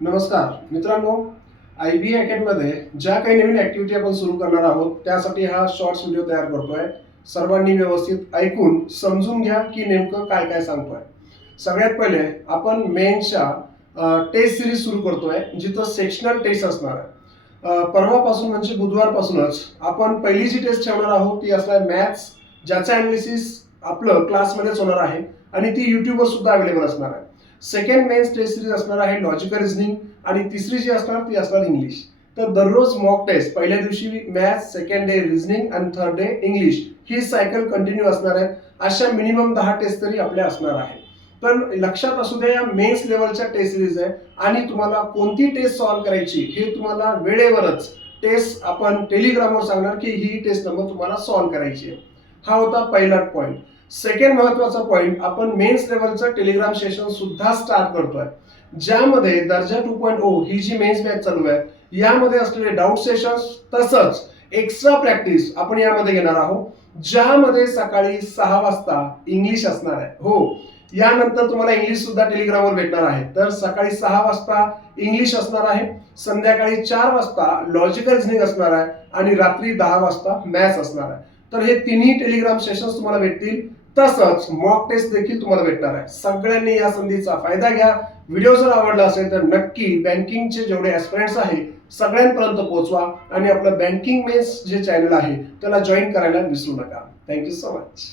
नमस्कार मित्रांनो, IB अकॅडमीमध्ये ज्या काही नवीन ॲक्टिव्हिटी आपण सुरू करणार आहोत त्यासाठी हा शॉर्ट्स व्हिडिओ तयार करतोय. सर्वांनी व्यवस्थित ऐकून समजून घ्या की नेमकं काय काय सांगतोय. सगळ्यात पहिले आपण मेन्सच्या टेस्ट सिरीज सुरू करतोय जिथं सेक्शनल टेस्ट असणार आहे. परवापासून म्हणजे बुधवारपासूनच आपण पहिली जी टेस्ट ठेवणार आहोत ती असणार मॅथ्स, ज्याचं ॲनालिसिस आपलं क्लासमध्येच होणार आहे आणि ती यूट्यूबवर सुद्धा अवेलेबल असणार आहे. सेकंड मेन्स टेस्ट सिरीज असणार आहे लॉजिकल रिझनिंग आणि तिसरी जी असणार ती असणार इंग्लिश. तर दररोज मॉक टेस्ट, पहिल्या दिवशी मॅथ्स, सेकंड डे रिझनिंग आणि थर्ड डे इंग्लिश, ही सायकल कंटिन्यू असणार आहे. अशा मिनिमम 10 टेस्ट तरी आपल्या असणार आहे. पण लक्षात असू द्या, या मेन्स लेवलच्या टेस्ट सिरीज आहे आणि तुम्हाला कोणती टेस्ट सॉल्व्ह करायची हे तुम्हाला वेळेवरच टेस्ट आपण टेलिग्रामवर सांगणार की ही टेस्ट नंबर तुम्हाला सॉल्व्ह करायची आहे. हा होता पहिला पॉईंट. सेकंड महत्वाचा पॉईंट, आपण मेन्स लेवलचं टेलिग्राम सेशन सुद्धा स्टार्ट करतोय, ज्यामध्ये दर्जा 2.0 ही जी मेन्स बॅच चालू आहे यामध्ये असलेले डाऊट सेशन्स तसंच एक्स्ट्रा प्रॅक्टिस आपण यामध्ये घेणार आहोत, ज्यामध्ये सकाळी 6 वाजता इंग्लिश असणार आहे. हो, यानंतर तुम्हाला इंग्लिश सुद्धा टेलिग्रामवर भेटणार आहे. तर सकाळी 6 वाजता इंग्लिश असणार आहे, संध्याकाळी 4 वाजता लॉजिकल रिझनिंग असणार आहे आणि रात्री 10 वाजता मॅथ्स असणार आहे. तर हे तिन्ही टेलिग्राम सेशन्स तुम्हाला भेटतील. तसंच मॉक टेस्ट देखील तुम्हाला भेटणार आहे. सगळ्यांनी या संधीचा फायदा घ्या. व्हिडिओ जर आवडला असेल तर नक्की बँकिंगचे जेवढे ॲस्पिरंट्स आहे सगळ्यांपर्यंत पोहोचवा आणि आपलं बँकिंग मेन्स जे चॅनल आहे त्याला जॉईन करायला विसरू नका. Thank you so much.